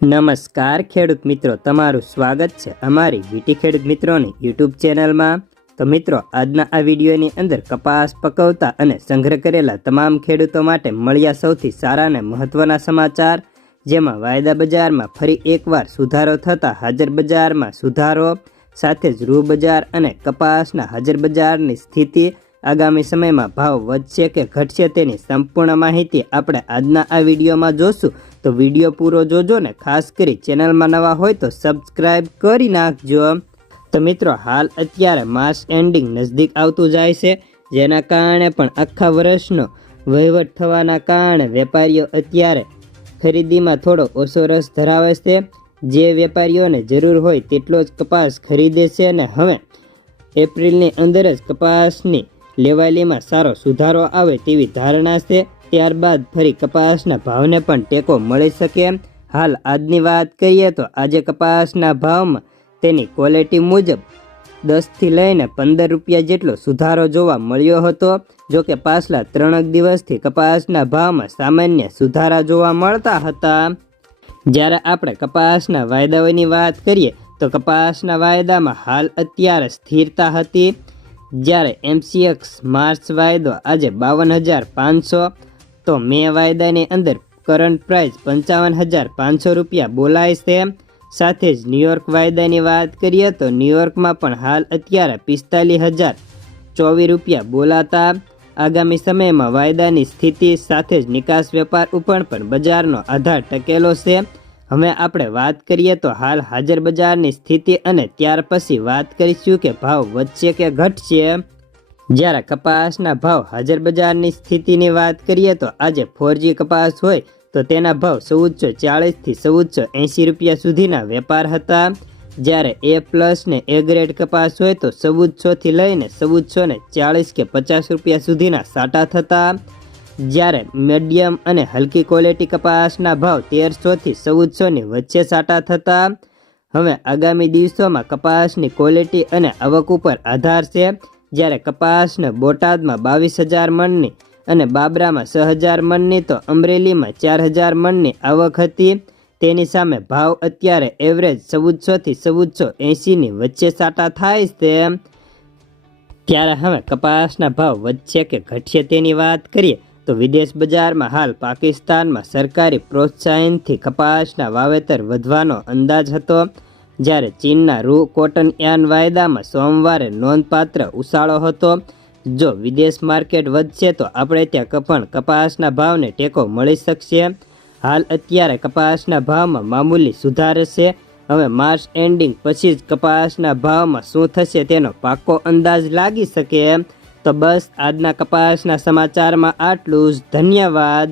નમસ્કાર ખેડૂત મિત્રો, તમારું સ્વાગત છે અમારી વીટી ખેડૂત મિત્રોની યુટ્યુબ ચેનલમાં। તો મિત્રો, આજના આ વિડીયોની અંદર કપાસ પકવતા અને સંગ્રહ કરેલા તમામ ખેડૂતો માટે મળ્યા સૌથી સારા અને મહત્વના સમાચાર, જેમાં વાયદા બજારમાં ફરી એકવાર સુધારો થતાં હાજર બજારમાં સુધારો, સાથે જ રૂ બજાર અને કપાસના હાજર બજારની સ્થિતિ, આગામી સમયમાં ભાવ વધશે કે ઘટશે તેની સંપૂર્ણ માહિતી આપણે આજના આ વિડીયોમાં જોશું। તો વિડીયો પૂરો જોજો ને ખાસ કરી ચેનલમાં નવા હોય તો સબસ્ક્રાઇબ કરી નાખજો। તો મિત્રો, હાલ અત્યારે માસ એન્ડિંગ નજદીક આવતું જાય છે, જેના કારણે પણ આખા વર્ષનો વહીવટ થવાના કારણે વેપારીઓ અત્યારે ખરીદીમાં થોડો ઓછો રસ ધરાવે છે। જે વેપારીઓને જરૂર હોય તેટલો જ કપાસ ખરીદે છે અને હવે એપ્રિલની અંદર જ કપાસની લેવાલીમાં સારો સુધારો આવે તેવી ધારણા છે। ત્યારબાદ ફરી કપાસના ભાવને પણ ટેકો મળી શકે। હાલ આજની વાત કરીએ તો આજે કપાસના ભાવમાં તેની ક્વોલિટી મુજબ 10 થી લઈને 15 રૂપિયા જેટલો સુધારો જોવા મળ્યો હતો। જો કે પાછલા 3 દિવસથી કપાસના ભાવમાં સામાન્ય સુધારા જોવા મળતા હતા। જ્યારે આપણે કપાસના વાયદાઓની વાત કરીએ તો કપાસના વાયદામાં હાલ અત્યારે સ્થિરતા હતી, જ્યારે MCX માર્ચ વાયદો આજે 52,500, તો મે વાયદાની અંદર કરંટ પ્રાઇસ 55,500 રૂપિયા બોલાય છે। સાથે જ ન્યુયોર્ક વાયદાની વાત કરીએ તો ન્યુયોર્કમાં પણ હાલ અત્યારે 45,024 રૂપિયા બોલાતા। આગામી સમયમાં વાયદાની સ્થિતિ સાથે જ નિકાસ વેપાર ઉપર પણ બજારનો આધાર ટકેલો છે। હવે આપણે વાત કરીએ તો હાલ હાજર બજારની સ્થિતિ અને ત્યાર પછી વાત કરીશું કે ભાવ વધશે કે ઘટશે। જ્યારે કપાસના ભાવ હાજર બજારની સ્થિતિની વાત કરીએ તો આજે 4G કપાસ હોય તો તેના ભાવ 1440 થી 1480 રૂપિયા સુધીના વેપાર હતા, જ્યારે A+ ને A ગ્રેડ કપાસ હોય તો 1400 થી લઈને 1440 કે 50 રૂપિયા સુધીના સાટા થતા, જ્યારે મીડિયમ અને હલકી ક્વોલિટી કપાસના ભાવ 1300 થી 1400 ની વચ્ચે સાટા થતા। હવે આગામી દિવસોમાં કપાસની ક્વોલિટી અને આવક ઉપર આધાર છે, જ્યારે કપાસને બોટાદમાં 22,000 મણની અને બાબરામાં 6,000 મણની તો અમરેલીમાં 4,000 મણની આવક હતી। તેની સામે ભાવ અત્યારે એવરેજ 1400 થી 1480 ની વચ્ચે સાટા થાય છે। ત્યારે હવે કપાસના ભાવ વધશે કે ઘટશે તેની વાત કરીએ તો વિદેશ બજારમાં હાલ પાકિસ્તાનમાં સરકારી પ્રોત્સાહનથી કપાસના વાવેતર વધવાનો અંદાજ હતો, જ્યારે ચીનના રૂ કોટન યાર્ન વાયદામાં સોમવારે નોંધપાત્ર ઉછાળો હતો। જો વિદેશ માર્કેટ વધશે તો આપણે ત્યાં પણ કપાસના ભાવને ટેકો મળી શકશે। હાલ અત્યારે કપાસના ભાવમાં મામૂલી સુધાર છે। હવે માર્ચ એન્ડિંગ પછી જ કપાસના ભાવમાં શું થશે તેનો પાક્કો અંદાજ લાગી શકે। તો બસ આજના કપાસના સમાચારમાં આટલું જ। ધન્યવાદ।